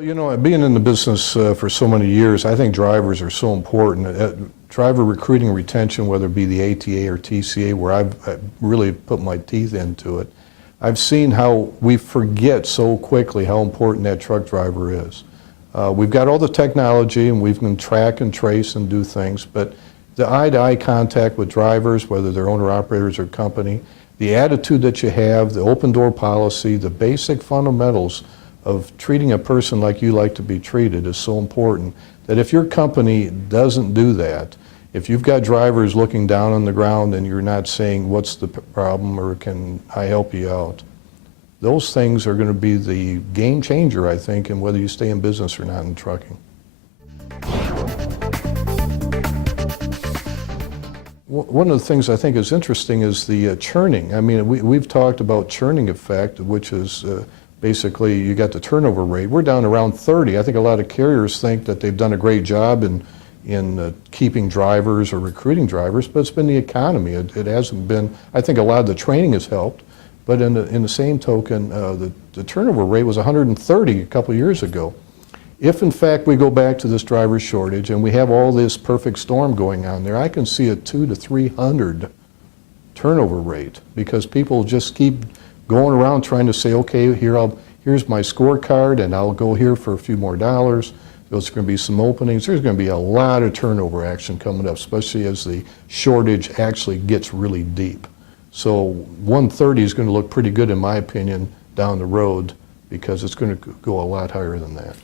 Well, you know, being in the business for so many years, I think drivers are so important. Driver recruiting and retention, whether it be the ATA or TCA, where I've really put my teeth into it, I've seen how we forget so quickly how important that truck driver is. We've got all the technology and we can track and trace and do things, but the eye-to-eye contact with drivers, whether they're owner-operators or company, the attitude that you have, the open door policy, the basic fundamentals of treating a person like you like to be treated is so important that if your company doesn't do that, if you've got drivers looking down on the ground and you're not saying what's the problem or can I help you out, those things are going to be the game changer, I think, in whether you stay in business or not in trucking. One of the things I think is interesting is the churning. I mean, we've talked about churning effect, which is basically you got the turnover rate. We're down around 30. I think a lot of carriers think that they've done a great job in keeping drivers or recruiting drivers, but it's been the economy. It hasn't been, I think a lot of the training has helped, but in the same token, the turnover rate was 130 a couple of years ago. If in fact we go back to this driver shortage and we have all this perfect storm going on there, I can see a 200 to 300 turnover rate because people just keep going around trying to say, okay, here's my scorecard and I'll go here for a few more dollars. There's going to be some openings. There's going to be a lot of turnover action coming up, especially as the shortage actually gets really deep. So 130 is going to look pretty good in my opinion down the road because it's going to go a lot higher than that.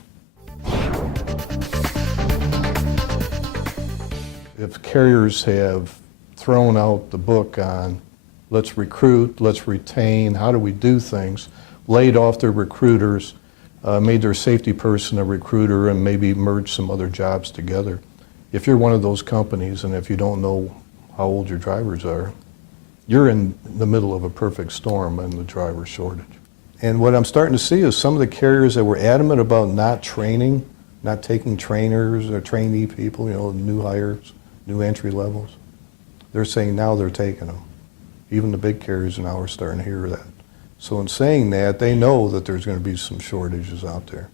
If carriers have thrown out the book on let's recruit, let's retain, how do we do things, laid off their recruiters, made their safety person a recruiter and maybe merged some other jobs together. If you're one of those companies and if you don't know how old your drivers are, you're in the middle of a perfect storm in the driver shortage. And what I'm starting to see is some of the carriers that were adamant about not training, not taking trainers or trainee people, you know, new hires, new entry levels, they're saying now they're taking them. Even the big carriers now are starting to hear that. So in saying that, they know that there's going to be some shortages out there.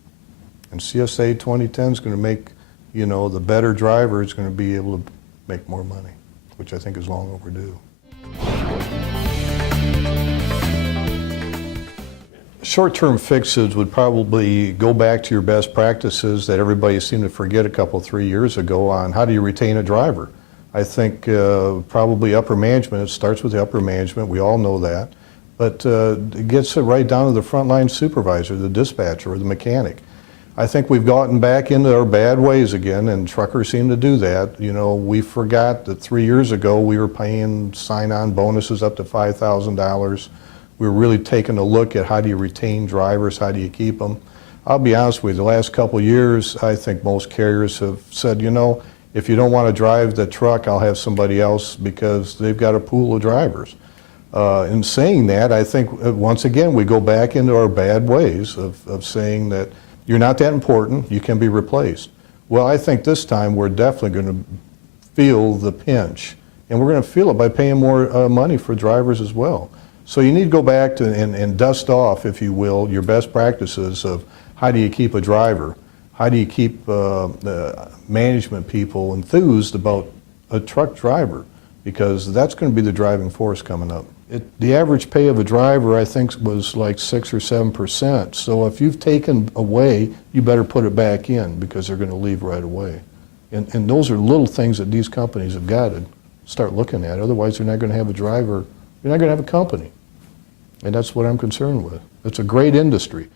And CSA 2010 is going to make, you know, the better driver is going to be able to make more money, which I think is long overdue. Short-term fixes would probably go back to your best practices that everybody seemed to forget a couple, 3 years ago on how do you retain a driver. I think probably upper management, it starts with the upper management, we all know that, but it gets it right down to the frontline supervisor, the dispatcher, or the mechanic. I think we've gotten back into our bad ways again, and truckers seem to do that. You know, we forgot that 3 years ago we were paying sign-on bonuses up to $5,000. We were really taking a look at how do you retain drivers, how do you keep them. I'll be honest with you, the last couple of years, I think most carriers have said, you know, if you don't want to drive the truck, I'll have somebody else because they've got a pool of drivers. In saying that, I think once again we go back into our bad ways of saying that you're not that important, you can be replaced. Well, I think this time we're definitely going to feel the pinch, and we're going to feel it by paying more money for drivers as well. So you need to go back to and dust off, if you will, your best practices of how do you keep a driver, how do you keep management people enthused about a truck driver, because that's going to be the driving force coming up. The average pay of a driver, I think, was like 6 or 7%. So if you've taken away, you better put it back in because they're going to leave right away. And those are little things that these companies have got to start looking at. Otherwise, they're not going to have a driver. You're not going to have a company. And that's what I'm concerned with. It's a great industry.